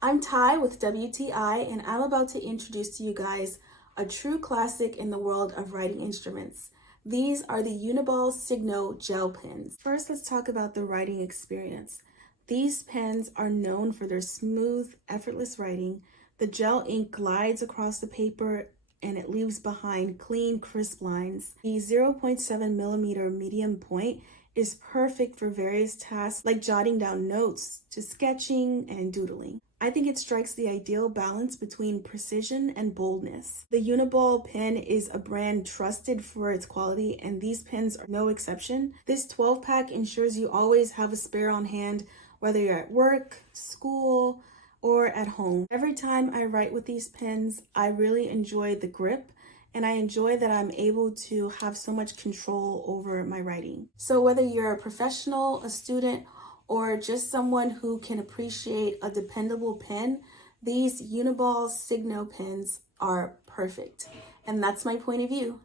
I'm Ty with WTI, and I'm about to introduce to you guys a true classic in the world of writing instruments. These are the Uniball Signo gel pens. First, let's talk about the writing experience. These pens are known for their smooth, effortless writing. The gel ink glides across the paper and it leaves behind clean, crisp lines. The 0.7 millimeter medium point is perfect for various tasks like jotting down notes to sketching and doodling. I think it strikes the ideal balance between precision and boldness. The Uniball pen is a brand trusted for its quality, and these pens are no exception. This 12-pack ensures you always have a spare on hand, whether you're at work, school, or at home. Every time I write with these pens, I really enjoy the grip, and I enjoy that I'm able to have so much control over my writing. So whether you're a professional, a student, or just someone who can appreciate a dependable pen, these Uniball Signo pens are perfect. And that's my point of view.